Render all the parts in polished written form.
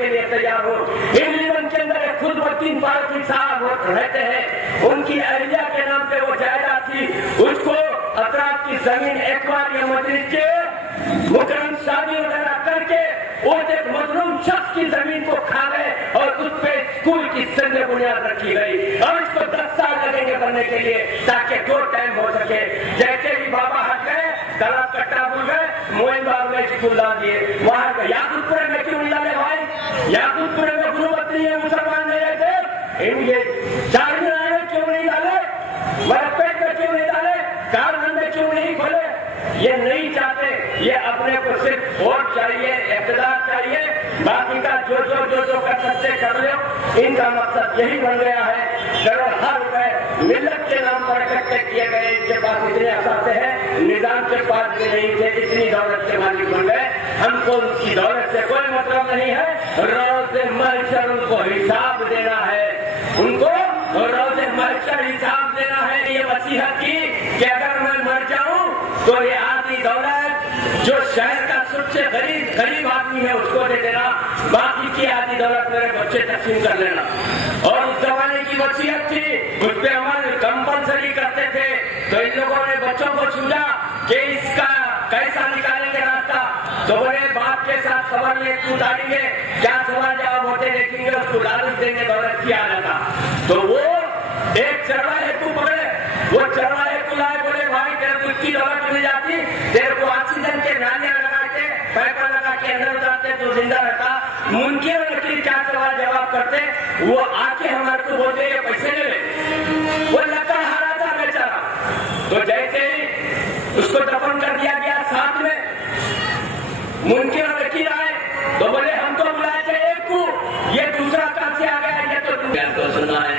کے لیے تیار ہوں۔ انگلینڈ کے اندر ایک خود وکیل فاروقی صاحب رہتے ہیں، ان کی اہلیہ کے نام پہ وہ جائیداد تھی، اس کو اطراف کی زمین ایکوار یا مجلس کے مکرم شادی وغیرہ کر کے اس ایک مظلوم شخص کی زمین کو کھا گئے اور اس پہ اسکول کی سند بنیاد رکھی گئی اور اس کو 10 سال لگیں گے بننے کے لیے تاکہ 2 ٹائم ہو سکے۔ جیسے ہی بابا ہٹ گئے، تالاب کٹا بھول گئے، موئن باغ میں اسکول ڈال دیے۔ وہاں یاقوت پورے میں کیوں نہیں ڈالے بھائی؟ یاقوت پورے میں غربت نہیں ہے، مسلمان نہیں رہتے، یہ چارمینار میں کیوں نہیں ڈالے؟ مرپیٹ میں کیوں نہیں ڈالے؟ کارخانے میں کیوں نہیں کھولے؟ یہ نہیں چاہتے، یہ اپنے کو صرف ووٹ چاہیے، اقتدار چاہیے، باقی کا جو کر سکتے کر لو۔ ان کا مقصد یہی بن گیا ہے، کروڑوں روپے ملت کے نام پر اکٹھے کیے گئے، ان کے پاس اتنے اثاثے ہیں، نظام کے پاس بھی نہیں تھے، اتنی دولت کے مالک بن گئے۔ ہم کو ان کی دولت سے کوئی مطلب نہیں ہے، روز محشر ان کو حساب دینا ہے، ان کو روز محشر حساب دینا ہے۔ یہ وصیت کی کہ اگر میں مر جاؤں تو یہ آدھی دولت جو شہر کا سب سے غریب آدمی ہے اس کو دے دینا، باقی کی آدھی دولت میرے بچے تقسیم کر لینا۔ اور اس زمانے کی وصیت تھی، اس پہ عمل کمپلسری کرتے تھے، تو ان لوگوں نے بچوں کو سمجھا کہ اس کا کیسا نکالیں گے راستہ، تو بڑے باپ کے ساتھ سوال لے ڈالیں گے، کیا سوال جواب ہوتے دیکھیں گے، اس کو لالچ دیں گے دولت کی آنے کا۔ تو وہ ایک چرواہے کو پکڑے، وہ چرواہے کو لائے، بولے بھائی تیرے کو اتنی دولت مل جاتی، تیرے کو آکسیجن کے نالیاں لگا کے پیپر لگا کے اندر اتارتے تو زندہ رہتا۔ منکر اور نکیر کیا سوال جواب کرتے، وہ آ کے ہمارے کو بولتے یہ پیسے لے لے، وہ لکڑ ہارا تھا بیچارہ۔ تو جیسے ہی اس کو دفن کر دیا گیا، ساتھ میں منکر اور نکیر آئے تو بولے ہم تو بلائے تھے ایک کو، یہ دوسرا کہاں سے آ گیا، یہ تو کو سننا ہے۔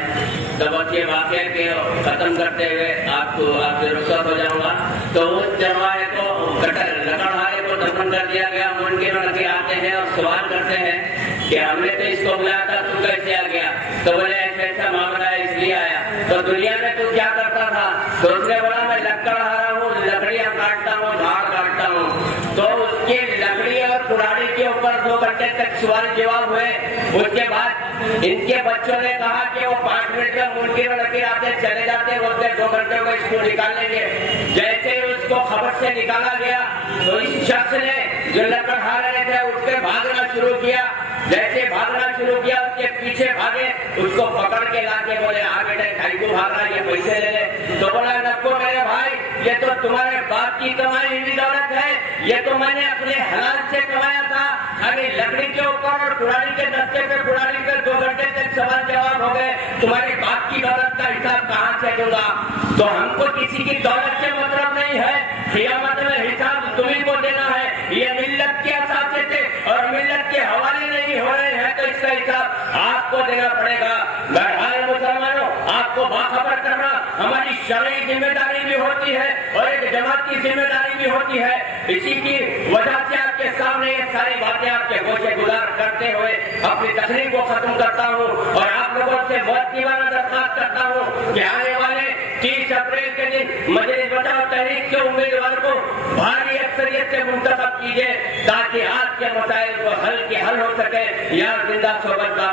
تب یہ واقعہ کے ختم کرتے ہوئے آپ سے رخصت ہو جاؤں گا۔ تو اس چرواہے کو لکڑہارے کو دفن کر دیا گیا، منکر اور نکیر آتے ہیں اور سوال کرتے ہیں کہ ہم نے تو اس کو بلایا تھا، تو کیسے آ گیا؟ تو بولے ایسا معاملہ ہے اس لیے آیا۔ تو دنیا میں تو کیا کرتا تھا؟ تو اس نے بولا میں لکڑہارا ہوں، لکڑیاں کاٹتا ہوں، جھاڑ کاٹتا ہوں۔ تو اس کی لکڑی اور کڑاڑی کے اوپر 2 گھنٹے تک سوال جواب ہوئے۔ اس کے بعد ان کے بچوں نے کہا کہ وہ 5 منٹ میں منکر اور نکیر آتے چلے جاتے، بولتے 2 گھنٹوں میں اس کو نکال لیں گے۔ جیسے اس کو خبر سے نکالا گیا تو اس شخص نے جو لکڑہارے تھے اٹھ کے بھاگنا شروع کیا۔ جیسے بھاگنا شروع کیا اس کے پیچھے بھاگے، اس کو پکڑ کے لا کے بولے آ بیٹے کھائی کو بھاگ رہا، یہ پیسے لے لے۔ تو بولا نکو میرے بھائی، یہ تو تمہارے باپ کی کمائی ہوئی دولت ہے، یہ تو میں نے اپنے حلال سے کمایا تھا۔ ابھی لکڑی کے اوپر اور کڑاڑی کے دستے پہ کڑاڑی پہ 2 گھنٹے تک سوال جواب ہو گئے، تمہاری باپ کی دولت کا حساب کہاں سے دوں گا؟ تو ہم کو کسی کی دولت سے مطلب نہیں ہے، قیامت میں حساب تمہیں کو دینا ہے۔ یہ ملت کے اثاثے تھے اور ملت کے حوالے نہیں ہو رہے ہیں، تو اس کا حساب آپ کو دینا پڑے گا۔ بہرحال مسلمانوں، آپ کو باخبر کرنا ہماری شرعی ذمہ داری بھی ہوتی ہے اور ایک جماعت کی ذمہ داری بھی ہوتی ہے۔ اسی کی وجہ سے آپ کے سامنے یہ ساری باتیں آپ کے گوشے گزار کرتے ہوئے اپنی تقریر کو ختم کرتا ہوں اور آپ لوگوں سے مؤدبانہ درخواست کرتا ہوں کہ آنے والے 30 اپریل کے دن مجلس بچاؤ تحریک کے امیدوار کو بھاری اکثریت سے منتخب کیجیے تاکہ آج کے مسائل کو حل ہو سکے۔ یا زندہ صحبت کا